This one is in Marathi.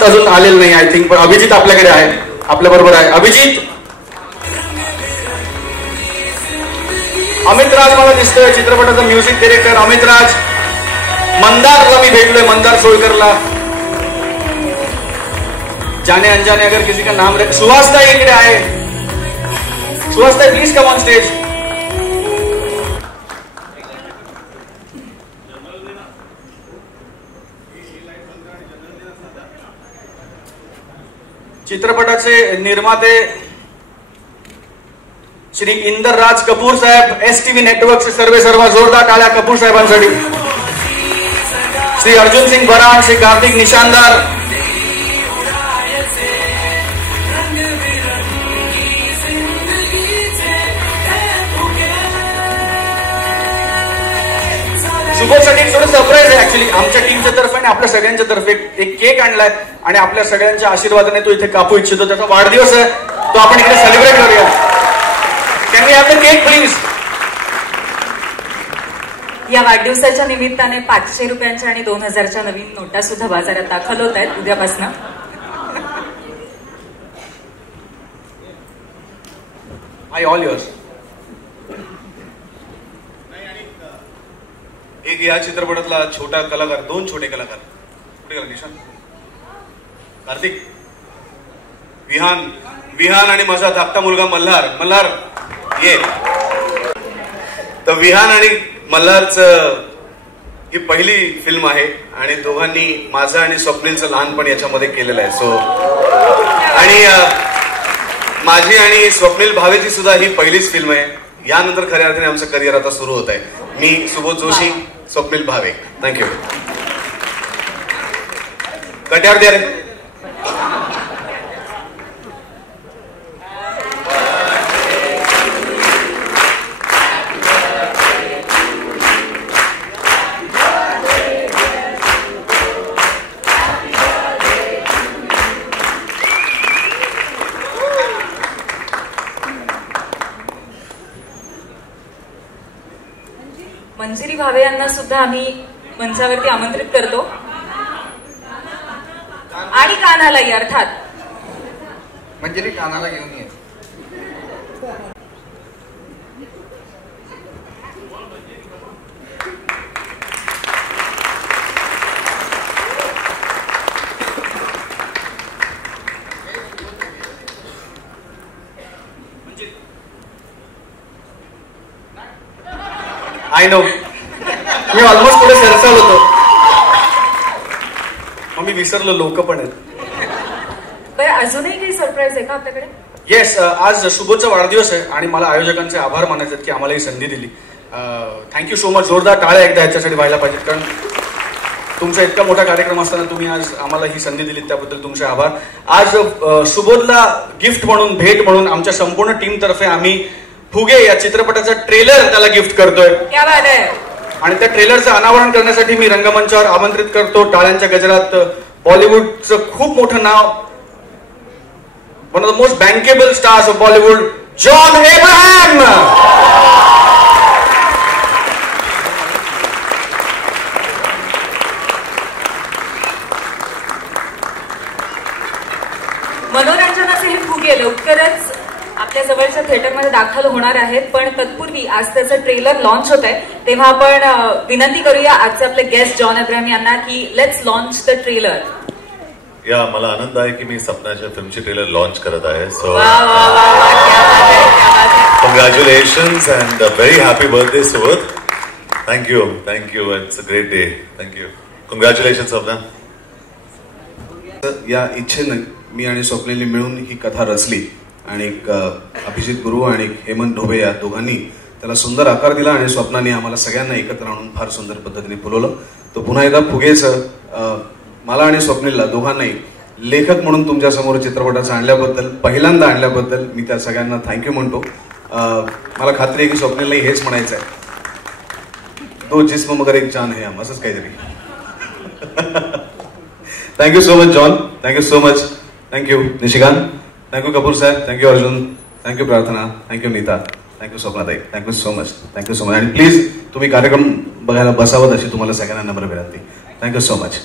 हेमंत अजून आलेलं नाही आय थिंक, पण अभिजित आपल्याकडे आहे, आपल्या बरोबर आहे अभिजित. अमित राज मला दिसतोय, चित्रपटाचा म्युझिक डिरेक्टर अमित राज. मंदारला मी भेटलोय, मंदार सोळकरला. जाने अनजाने अगर किसी का नाम रहे. सुहासताई इकडे आहे. सुहासताई प्लीज कम ऑन स्टेज. चित्रपटाचे निर्माते श्री इंदरराज कपूर साहेब, STV नेटवर्कचे सर्व जोरदार टाळ्या कपूर साहेबांसाठी. श्री अर्जुन सिंग बरान, श्री कार्तिक निशानदार, सुबोधसाठी थोडं सरप्राईज आहे ऍक्च्युली आमच्या टीमच्या तर्फे आणि आपल्या सगळ्यांच्या तर्फे. एक केक आणलाय आणि आपल्या सगळ्यांच्या आशीर्वादाने तो इथे कापू इच्छितो. त्याचा वाढदिवस आहे, तो आपण इकडे सेलिब्रेट करूया. Can we have the cake please. या वाढदिवसाच्या निमित्ताने 500 रुपयांच्या आणि 2000च्या नवीन नोटा सुद्धा बाजारात दाखल होत आहेत उद्यापासून. I all yours. एक या चित्रपटातला छोटा कलाकार, 2 छोटे कलाकार. कुठे गेला निशान? कार्तिक, विहान आणि माझा धाकटा मुलगा मल्हार ये. तर विहान आणि मल्हारचं ही पहिली फिल्म आहे आणि दोघांनी माझं आणि स्वप्नीलचं लहानपण याच्यामध्ये केलेलं आहे. सो आणि माझी आणि स्वप्नील भावेची सुद्धा ही पहिलीच फिल्म आहे. यानंतर खऱ्या अर्थाने आमचं करिअर आता सुरू होत आहे. मी सुबोध जोशी, स्वप्नील भावे. थँक्यू. कट्यावर द्या रे. मंजिरी भावे यांना सुद्धा आम्ही मंचावरती आमंत्रित करतो आणि कानालाही अर्थात मंजिरी कानाला घेऊन ये. आय नो मी ऑलमोस्ट पुढे सरसाल होतो, मग मी विसरलो लोक पण आहेत. बरं, अजूनही काही सरप्राईज आहे का आपल्याकडे? येस, आज शुभोचा वाढदिवस आहे आणि मला आयोजकांचे आभार मानायचे आहेत की आम्हाला ही संधी दिली. Thank you so much. जोरदार टाळ्या एकदा ह्याच्यासाठी व्हायला पाहिजेत, कारण तुमचा इतका मोठा कार्यक्रम असताना तुम्ही आज आम्हाला ही संधी दिली त्याबद्दल तुमचे आभार. आज शुभोदला गिफ्ट म्हणून, भेट म्हणून आमच्या संपूर्ण टीम तर्फे आम्ही फुगे या चित्रपटाचा ट्रेलर त्याला गिफ्ट करतोय. क्या बात आहे. आणि त्या ट्रेलरचं अनावरण करण्यासाठी मी रंगमंचावर आमंत्रित करतो टाळ्यांच्या गजरात बॉलिवूडचं खूप मोठं नाव, one of the most bankable stars of Bollywood, John Abraham. मनोरंजनाचे हे फुगे लवकरच आपल्या जवळच्या थिएटरमध्ये दाखल होणार आहेत, पण तत्पूर्वी आज त्याचं ट्रेलर लॉन्च होत आहे. तेव्हा आपण विनंती करूया आजचे आपले गेस्ट जॉन एब्राहम यांना की लेट्स लॉन्च द ट्रेलर. या मला आनंद आहे की मी सपनाच्या फिल्मची ट्रेलर लॉन्च करत आहे. So congratulations and very happy birthday Subodh. Thank you. It's a great day. Thank you. Congratulation Sapna. या इच्छेने मी आणि स्वप्नीलने मिळून ही कथा रचली आणि अभिजित गुरु आणि हेमंत ढोबे या दोघांनी त्याला सुंदर आकार दिला आणि स्वप्नाने आम्हाला सगळ्यांना एकत्र आणून फार सुंदर पद्धतीने फुलवलं. तो पुन्हा एकदा फुगेचं मला आणि स्वप्नीलला दोघांनाही लेखक म्हणून तुमच्या समोर चित्रपटाचं आणल्याबद्दल, पहिल्यांदा आणल्याबद्दल मी त्या सगळ्यांना थँक्यू म्हणतो. मला खात्री आहे की स्वप्नीललाही हेच म्हणायचं आहे, दो जिस्म मगर एक जान है हम, असंच काहीतरी. Thank you so much John. Thank you so much. Thank you Nishikant. Thank you Kapoor साहेब. Thank you Arjun. Thank you Prarthana. Thank you Neeta. Thank you स्वप्नाताई. Thank you so much. Thank you so much. आणि प्लीज तुम्ही कार्यक्रम बघायला बसावत अशी तुम्हाला सगळ्यांना नम्र विनंती. Thank you so much.